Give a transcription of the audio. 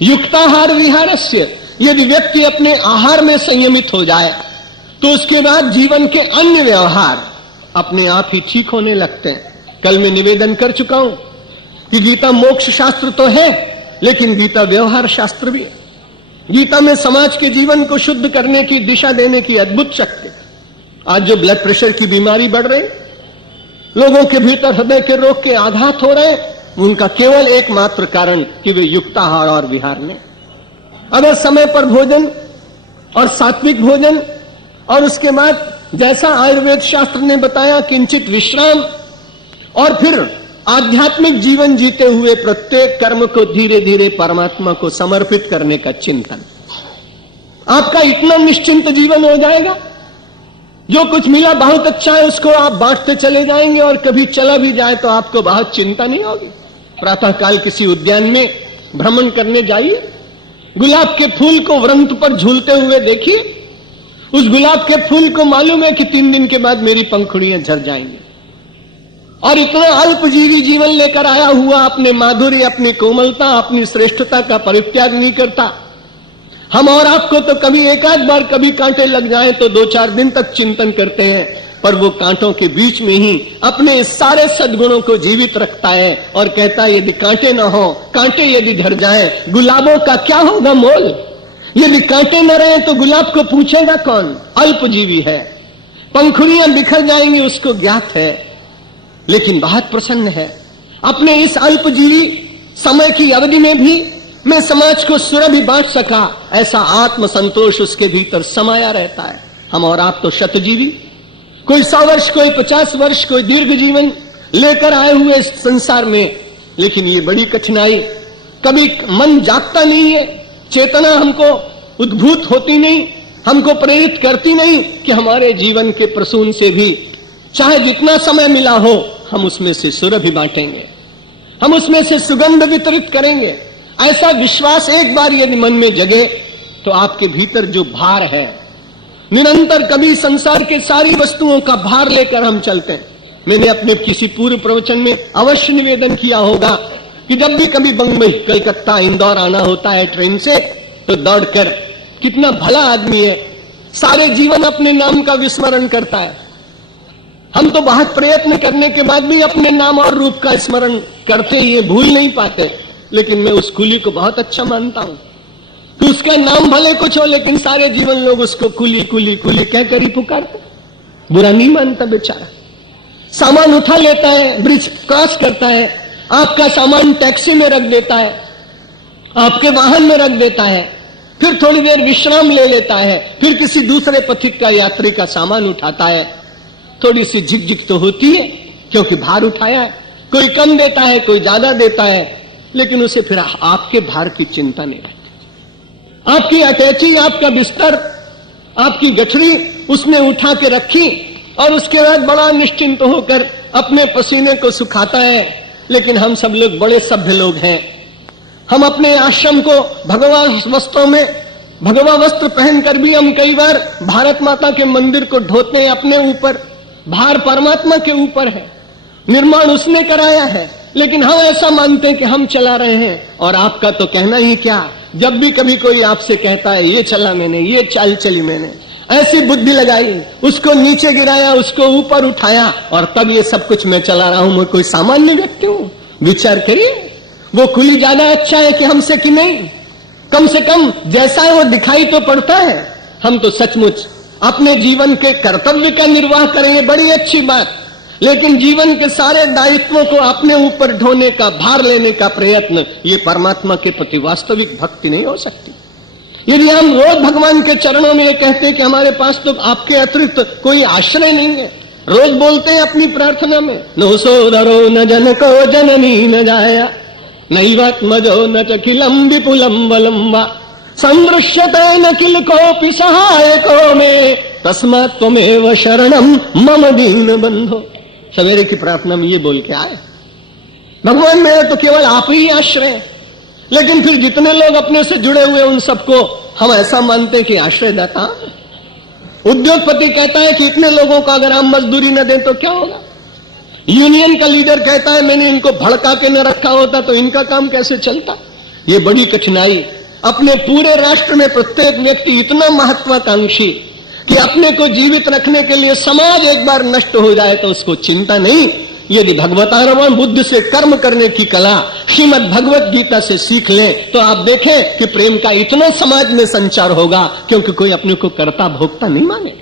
युक्ताहार विहारस्य, यदि व्यक्ति अपने आहार में संयमित हो जाए तो उसके बाद जीवन के अन्य व्यवहार अपने आप ही ठीक होने लगते हैं। कल मैं निवेदन कर चुका हूं कि गीता मोक्ष शास्त्र तो है, लेकिन गीता व्यवहार शास्त्र भी है। गीता में समाज के जीवन को शुद्ध करने की, दिशा देने की अद्भुत शक्ति। आज जो ब्लड प्रेशर की बीमारी बढ़ रही, लोगों के भीतर हृदय के रोग के आघात हो रहे, उनका केवल एकमात्र कारण कि वे युक्ताहार और विहार ने, अगर समय पर भोजन और सात्विक भोजन और उसके बाद जैसा आयुर्वेद शास्त्र ने बताया किंचित विश्राम और फिर आध्यात्मिक जीवन जीते हुए प्रत्येक कर्म को धीरे धीरे परमात्मा को समर्पित करने का चिंतन, आपका इतना निश्चिंत जीवन हो जाएगा। जो कुछ मिला बहुत अच्छा है, उसको आप बांटते चले जाएंगे और कभी चला भी जाए तो आपको बहुत चिंता नहीं होगी। प्रातःकाल किसी उद्यान में भ्रमण करने जाइए, गुलाब के फूल को वृंत पर झूलते हुए देखिए। उस गुलाब के फूल को मालूम है कि 3 दिन के बाद मेरी पंखुड़ियां झड़ जाएंगी, और इतना अल्पजीवी जीवन लेकर आया हुआ अपने माधुर्य, अपनी कोमलता, अपनी श्रेष्ठता का परित्याग नहीं करता। हम और आपको तो कभी एक आध बार कभी कांटे लग जाए तो 2-4 दिन तक चिंतन करते हैं, पर वो कांटों के बीच में ही अपने सारे सद्गुणों को जीवित रखता है और कहता है यदि कांटे न हो, कांटे यदि झड़ जाए, गुलाबों का क्या होगा मोल। यदि कांटे न रहे तो गुलाब को पूछेगा कौन, अल्पजीवी है। पंखुड़ियां बिखर जाएंगी उसको ज्ञात है, लेकिन बहुत प्रसन्न है। अपने इस अल्पजीवी समय की अवधि में भी मैं समाज को सुरभि बांट सका, ऐसा आत्म संतोष उसके भीतर समाया रहता है। हम और आप तो शतजीवी, कोई 100 वर्ष, कोई 50 वर्ष, कोई दीर्घ जीवन लेकर आए हुए इस संसार में, लेकिन ये बड़ी कठिनाई, कभी मन जागता नहीं है, चेतना हमको उद्भूत होती नहीं, हमको प्रेरित करती नहीं कि हमारे जीवन के प्रसून से भी चाहे जितना समय मिला हो हम उसमें से सुरभि बांटेंगे, हम उसमें से सुगंध वितरित करेंगे। ऐसा विश्वास एक बार यदि मन में जगे तो आपके भीतर जो भार है, निरंतर कभी संसार के सारी वस्तुओं का भार लेकर हम चलते हैं। मैंने अपने किसी पूर्व प्रवचन में अवश्य निवेदन किया होगा कि जब भी कभी बंबई, कलकत्ता, इंदौर आना होता है ट्रेन से, तो दौड़कर, कितना भला आदमी है, सारे जीवन अपने नाम का विस्मरण करता है। हम तो बहुत प्रयत्न करने के बाद भी अपने नाम और रूप का स्मरण करते ही ये भूल नहीं पाते, लेकिन मैं उस कुली को बहुत अच्छा मानता हूं कि उसका नाम भले कुछ हो, लेकिन सारे जीवन लोग उसको कुली कुली कुली कहकर ही पुकारते। बुरा नहीं मानता बेचारा, सामान उठा लेता है, ब्रिज क्रॉस करता है, आपका सामान टैक्सी में रख देता है, आपके वाहन में रख देता है, फिर थोड़ी देर विश्राम ले लेता है, फिर किसी दूसरे पथिक का यात्री का सामान उठाता है। थोड़ी सी झिकझिक तो होती है क्योंकि भार उठाया है, कोई कम देता है, कोई ज्यादा देता है, लेकिन उसे फिर आपके भार की चिंता नहीं रहती। आपकी अटैची, आपका बिस्तर, आपकी गठरी उसने उठा के रखी और उसके बाद बड़ा निश्चिंत होकर अपने पसीने को सुखाता है। लेकिन हम सब लोग बड़े सभ्य लोग हैं, हम अपने आश्रम को भगवा वस्त्रों में, भगवा वस्त्र पहनकर भी हम कई बार भारत माता के मंदिर को ढोते हैं। अपने ऊपर भार परमात्मा के ऊपर है, निर्माण उसने कराया है, लेकिन हम ऐसा मानते हैं कि हम चला रहे हैं। और आपका तो कहना ही क्या, जब भी कभी कोई आपसे कहता है ये चला मैंने, ये चाल चली मैंने, ऐसी बुद्धि लगाई, उसको नीचे गिराया, उसको ऊपर उठाया, और तब ये सब कुछ मैं चला रहा हूं, मैं कोई सामान्य व्यक्ति हूं। विचार करिए, वो कुली ज्यादा अच्छा है कि हमसे कि नहीं? कम से कम जैसा है वो दिखाई तो पड़ता है। हम तो सचमुच अपने जीवन के कर्तव्य का निर्वाह करेंगे, बड़ी अच्छी बात, लेकिन जीवन के सारे दायित्वों को अपने ऊपर ढोने का, भार लेने का प्रयत्न, ये परमात्मा के प्रति वास्तविक भक्ति नहीं हो सकती। यदि हम रोज भगवान के चरणों में ये कहते हैं कि हमारे पास तो आपके अतिरिक्त कोई आश्रय नहीं है, रोज बोलते हैं अपनी प्रार्थना में, नो सोदरो न जन को जननी न जाया, नैवात्मजो न चकिलम विपुलम बलम वा, संदृश्यते न किल कोपि सहायको में, तस्मात् त्वमेव शरणम मम दीन बंधो। सवेरे की प्रार्थना में ये बोल के आए, भगवान मेरा तो केवल आप ही आश्रय। लेकिन फिर जितने लोग अपने से जुड़े हुए उन सबको हम ऐसा मानते हैं कि आश्रयदाता। उद्योगपति कहता है कि इतने लोगों को अगर हम मजदूरी न दें तो क्या होगा। यूनियन का लीडर कहता है मैंने इनको भड़का के न रखा होता तो इनका काम कैसे चलता। ये बड़ी कठिनाई। अपने पूरे राष्ट्र में प्रत्येक व्यक्ति इतना महत्वाकांक्षी कि अपने को जीवित रखने के लिए समाज एक बार नष्ट हो जाए तो उसको चिंता नहीं। यदि भगवतारवण बुद्ध से कर्म करने की कला श्रीमद् भगवत गीता से सीख लें तो आप देखें कि प्रेम का इतना समाज में संचार होगा, क्योंकि कोई अपने को कर्ता भोक्ता नहीं माने।